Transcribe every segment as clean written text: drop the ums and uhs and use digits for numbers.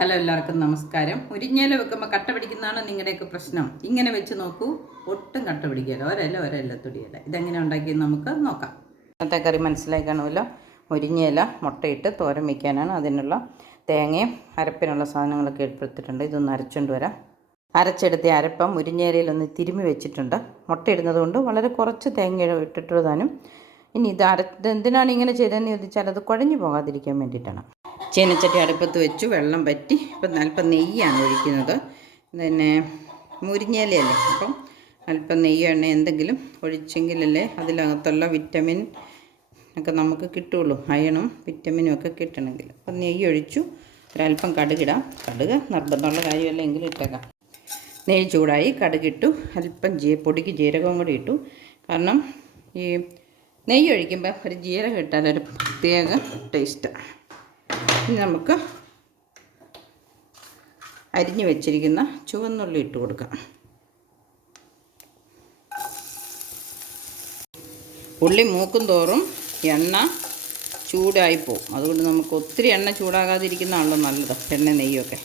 Hello, എല്ലാവർക്കും നമസ്കാരം. മുരിങ്ങയില വെക്കുമ്പോൾ കട്ട പിടിക്കുന്നതാണ് നിങ്ങളുടെയൊക്കെ പ്രശ്നം. ഇങ്ങനെ വെച്ച് നോക്കൂ, ഒട്ടും കട്ട പിടിക്കില്ല. ഒരല്ല തൊടിയില. ഇതെങ്ങനെ ഉണ്ടാക്കിയെന്ന് നമുക്ക് നോക്കാം. ഇന്നത്തെ കറി മനസ്സിലായി കാണുമല്ലോ. മുരിങ്ങയില മുട്ടയിട്ട് തോരൻ വയ്ക്കാനാണ്. അതിനുള്ള തേങ്ങയും അരപ്പിനുള്ള സാധനങ്ങളൊക്കെ എടുത്തിട്ടുണ്ട്. ഇതൊന്ന് അരച്ചുകൊണ്ട് വരാം. അരച്ചെടുത്ത അരപ്പം മുരിങ്ങയിലൊന്ന് തിരുമ്മി വെച്ചിട്ടുണ്ട്. മുട്ട ഇടുന്നത് കൊണ്ട് വളരെ കുറച്ച് തേങ്ങ ഇട്ടിട്ടുള്ളതാനും. ഇനി എന്തിനാണ് ഇങ്ങനെ ചെയ്തതെന്ന് ചോദിച്ചാൽ അത് കുഴഞ്ഞു പോകാതിരിക്കാൻ വേണ്ടിയിട്ടാണ്. ചീനച്ചട്ടി അടുപ്പത്ത് വെച്ചു, വെള്ളം പറ്റി. ഇപ്പം അല്പം നെയ്യാണ് ഒഴിക്കുന്നത്. പിന്നെ മുരിങ്ങയിലയല്ലേ, അപ്പം അല്പം നെയ്യോ എണ്ണ എന്തെങ്കിലും ഒഴിച്ചെങ്കിലല്ലേ അതിനകത്തുള്ള വിറ്റമിൻ ഒക്കെ നമുക്ക് കിട്ടുള്ളൂ. അയണും വിറ്റമിനും ഒക്കെ കിട്ടണമെങ്കിൽ. അപ്പം നെയ്യ് ഒഴിച്ചു, ഒരല്പം കടുകിടാം. കടുക് നിർബന്ധമുള്ള കാര്യമല്ല, എങ്കിലും ഇട്ടേക്കാം. നെയ്യ് ചൂടായി, കടുകിട്ടു. അല്പം പൊടിക്ക് ജീരകവും കൂടി ഇട്ടു. കാരണം ഈ നെയ്യ് ഒഴിക്കുമ്പോൾ ഒരു ജീരകം ഇട്ടാൽ ഒരു പ്രത്യേക ടേസ്റ്റാണ്. ഇനി നമുക്ക് അരിഞ്ഞു വെച്ചിരിക്കുന്ന ചുവന്നുള്ളി ഇട്ട് കൊടുക്കാം. ഉള്ളി മൂക്കും തോറും എണ്ണ ചൂടായിപ്പോവും. അതുകൊണ്ട് നമുക്ക് ഒത്തിരി എണ്ണ ചൂടാകാതിരിക്കുന്നതാണല്ലോ നല്ലത്, എണ്ണ നെയ്യൊക്കെ.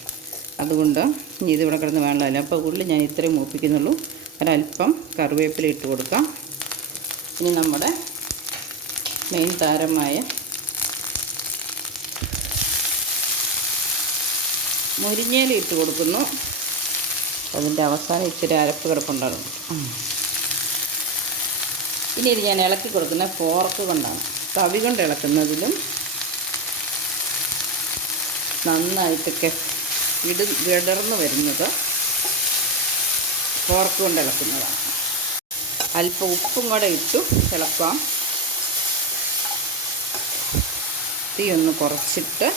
അതുകൊണ്ട് ഇനി ഇതിവിടെ കിടന്ന് വേണ്ടതല്ല. അപ്പോൾ ഉള്ളി ഞാൻ ഇത്രയും മൂപ്പിക്കുന്നുള്ളൂ. ഒരല്പം കറിവേപ്പില ഇട്ട് കൊടുക്കാം. ഇനി നമ്മുടെ മെയിൻ താരമായ മുരിങ്ങയില ഇട്ട് കൊടുക്കുന്നു. അതിൻ്റെ അവസാനം ഇച്ചിരി അരപ്പ് കിടപ്പുണ്ടാകും. ഇനി ഇത് ഞാൻ ഇളക്കി കൊടുക്കുന്ന ഫോർക്ക് കൊണ്ടാണ്. തവി കൊണ്ട് ഇളക്കുന്നതിലും നന്നായിട്ടൊക്കെ വിടർന്ന് വരുന്നത് ഫോർക്ക് കൊണ്ട് ഇളക്കുന്നതാണ്. അല്പം ഉപ്പും കൂടെ ഇട്ടു ഇളക്കാം. തീ ഒന്ന് കുറച്ചിട്ട്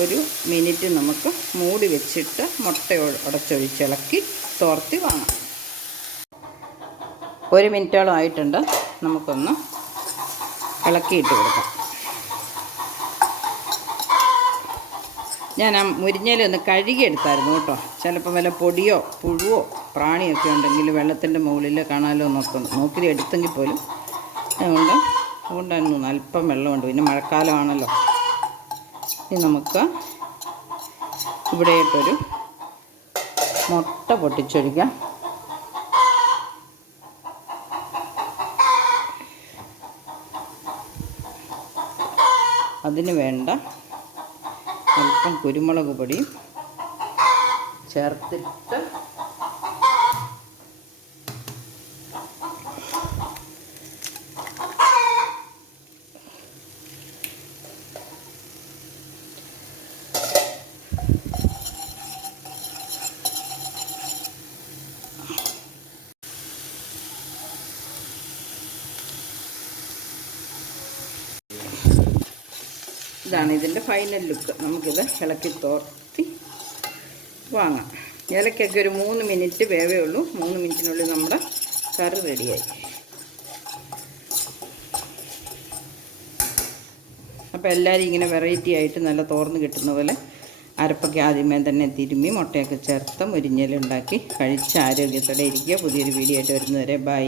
ഒരു മിനിറ്റ് നമുക്ക് മൂടി വെച്ചിട്ട് മുട്ട ഉടച്ചൊഴിച്ചിളക്കി തോർത്തി വാങ്ങാം. 1 മിനിറ്റോളം ആയിട്ടുണ്ട്. നമുക്കൊന്ന് ഇളക്കിയിട്ട് കൊടുക്കാം. ഞാൻ ആ മുരിങ്ങയില ഒന്ന് കഴുകിയെടുത്തായിരുന്നു കേട്ടോ. ചിലപ്പോൾ വല്ല പൊടിയോ പുഴുവോ പ്രാണിയൊക്കെ ഉണ്ടെങ്കിൽ വെള്ളത്തിൻ്റെ മുകളിൽ കാണാമല്ലോ നോക്കി എടുത്തെങ്കിൽ പോലും. അതുകൊണ്ടായിരുന്നു അല്പം വെള്ളമുണ്ട്. പിന്നെ മഴക്കാലമാണല്ലോ. ഇനി നമുക്ക് ഇവിടെയിട്ടൊരു മുട്ട പൊട്ടിച്ചൊഴിക്കാം. അതിന് വേണ്ട അല്പം കുരുമുളക് പൊടിയും ചേർത്തിട്ട് ഇതാണ് ഇതിൻ്റെ ഫൈനൽ ലുക്ക്. നമുക്കിത് ഇളക്കി തോർത്തി വാങ്ങാം. ഇലക്കൊക്കെ ഒരു 3 മിനിറ്റ് വേവേ ഉള്ളൂ. 3 മിനിറ്റിനുള്ളിൽ നമ്മുടെ കറി റെഡിയായി. അപ്പോൾ എല്ലാവരും ഇങ്ങനെ വെറൈറ്റി ആയിട്ട് നല്ല തോർന്ന് കിട്ടുന്ന പോലെ അരപ്പൊക്കെ ആദ്യമേ തന്നെ തിരുമ്മി മുട്ടയൊക്കെ ചേർത്ത് മുരിങ്ങയില ഉണ്ടാക്കി കഴിച്ച് ആരോഗ്യത്തോടെ ഇരിക്കുക. പുതിയൊരു വീഡിയോ ആയിട്ട് വരുന്നവരെ ബൈ.